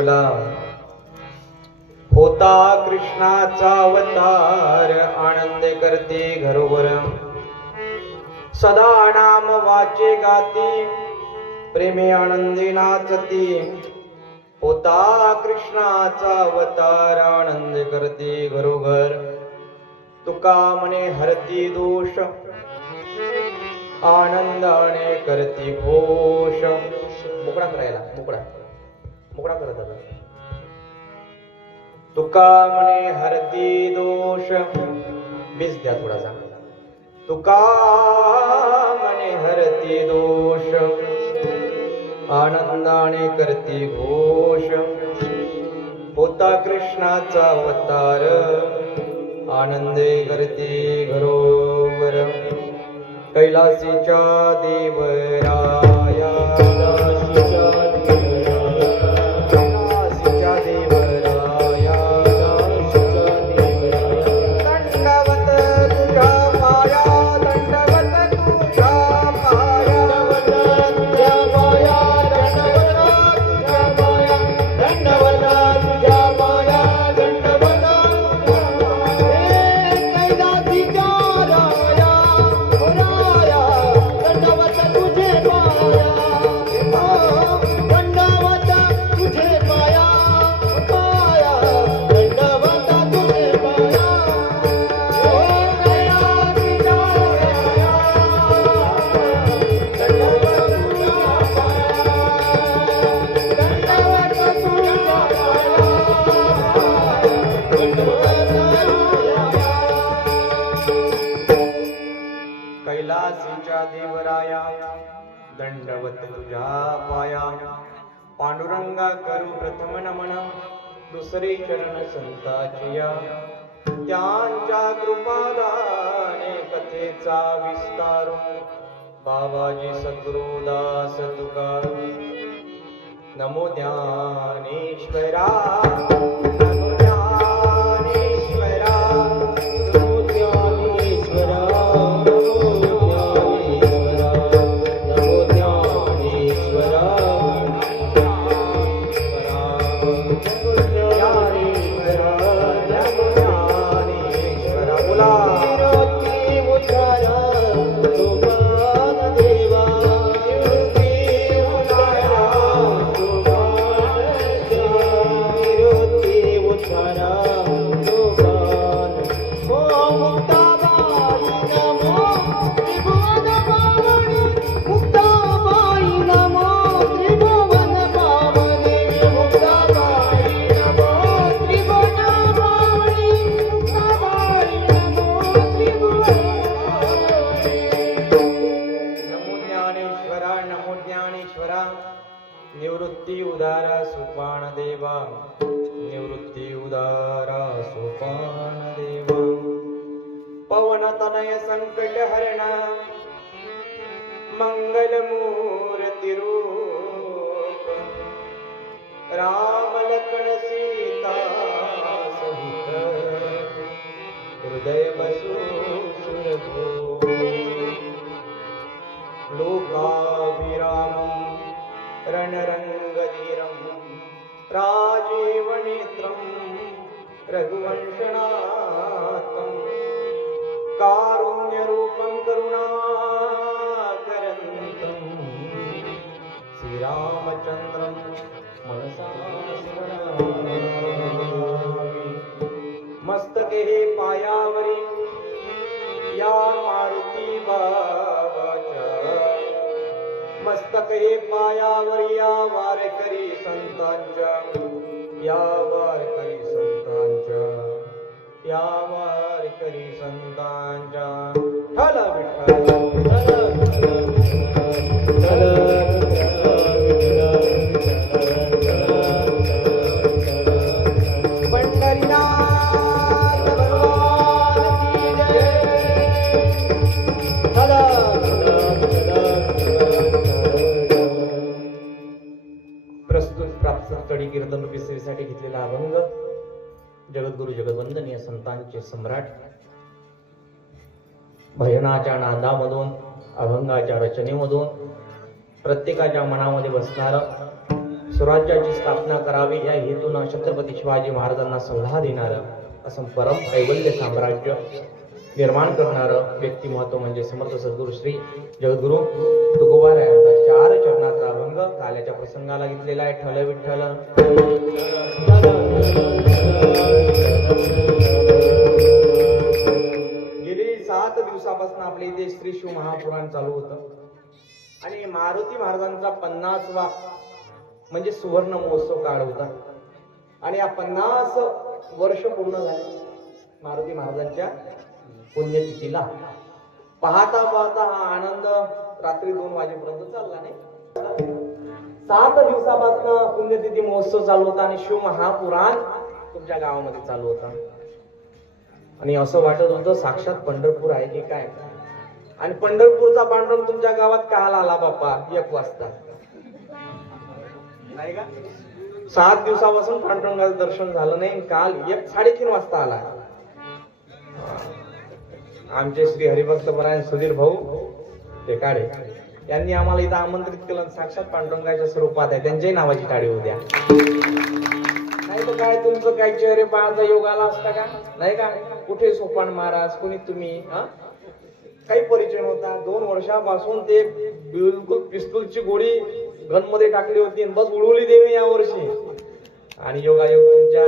विठ्ठला होता कृष्णाचा अवतार आनंद करते घरोघर सदा नाम वाचे गाती प्रेमे आनंदी नाचती होता कृष्णाचा अवतार आनंद करते घरोघर तुका म्हणे हरती दोष आनंदाने करती घोष मोकळा करायला मोकळा करत आता तुका म्हणे हरती दोष बीज द्या थोडासा तुका म्हणे हरती दोष आनंदाने करती घोष होता कृष्णाचा अवतार आनंदे करते घरोघर कैलासीच्या देवराया कैलासीच्या देवराया दंडवत तुझ्या पाया पांडुरंगा करू प्रथम नमन दुसरे चरण संताचिया त्यांच्या कृपादाने कथेचा विस्तार बाबाजी सद्गुरुदास तुका नमो ज्ञानेश्वरा निवृत्ती उदारा सोपान देवा निवृत्ती उदारा सोपान देवा पवन तनय संकट हरण मंगल मूर्ति रूप राम लक्ष्मण सीता सहित हृदय बसु सुरभो लोकाभिरामम् रणरंगधीरं राजीवनेत्रं रघुवंशनाथं कारुण्यरूपं करुणाकरन्तं श्रीरामचन्द्रं मनसा स्मरामि मस्तके पायावरी या मारुती बाबाच्या मस्तक हे पायावर या वारकरी संतांच्या या वारकरी संतांच्या या वारकरी संतांच्या ठल कीर्तन रूपी सेवेसाठी घेतलेला अभंग जगद्गुरु जगद्वंदनीय संतांचे सम्राट भजनाच्या नादामधून अभंगाच्या रचनेमधून प्रत्येकाच्या मनामध्ये बसणारं स्वराज्याची स्थापना करावी या हेतून छत्रपती शिवाजी महाराजांना सल्ला देणारं असं परम कैवल्य साम्राज्य निर्माण करणारं व्यक्तिमत्व म्हणजे समर्थ सद्गुरू श्री जगद्गुरु तुकोबारायांचा 4 चरणाचा अभंग काल्याच्या प्रसंगाला घेतलेला आहे. ठल विठ्ठल. गेली 7 दिवसापासून आपल्या इथे श्री शिव महापुराण चालू होतं आणि मारुती महाराजांचा 50वा म्हणजे सुवर्ण महोत्सव काळ होता आणि या 50 वर्ष पूर्ण झाले मारुती महाराजांच्या पुण्यतिथीला. पाहता पाहता हा आनंद रात्री 2 वाजेपर्यंत चालला नाही. 7 दिवसापासून पुण्यतिथी महोत्सव चालू होता आणि शिव महापुराण तुमच्या गावामध्ये चालू होता आणि असं वाटत होतं साक्षात पंढरपूर आहे की काय. आणि पंढरपूरचा पांडुरंग तुमच्या गावात काल आला बाप्पा 1 वाजता नाही का. 7 दिवसापासून पांडुरंगाचं दर्शन झालं नाही. काल 1:30 वाजता आला. आमचे श्री हरिभक्तपरायण सुधीर भाऊ टेकाडे यांनी आम्हाला इथं आमंत्रित केलं. साक्षात पांडुरंगाच्या स्वरूपात आहे. त्यांच्याही नावाची टाळी उद्या. नाही तर काय तुमचं काय चेहरे पाहायचा योग आला असता का नाही का. कुठे सोपान महाराज कोणी तुम्ही काही परिचय नव्हता. 2 वर्षापासून ते बिलकुल पिस्तूलची गोळी गन मध्ये टाकली होती बस उडवली देवी या वर्षी आणि योगायोग तुमच्या